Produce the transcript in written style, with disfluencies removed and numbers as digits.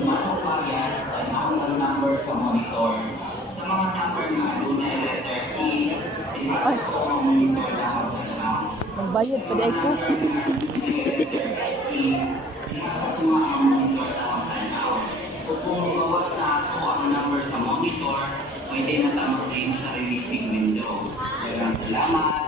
Manupayat ang number sa monitor. Sa mga number na lunay letter E, inisip ko ang monitor na mag-sound. Magbayad pa dahil ko. Kung bawas na ako ang number sa monitor, pwede na tamahin sa releasing window. Salamat!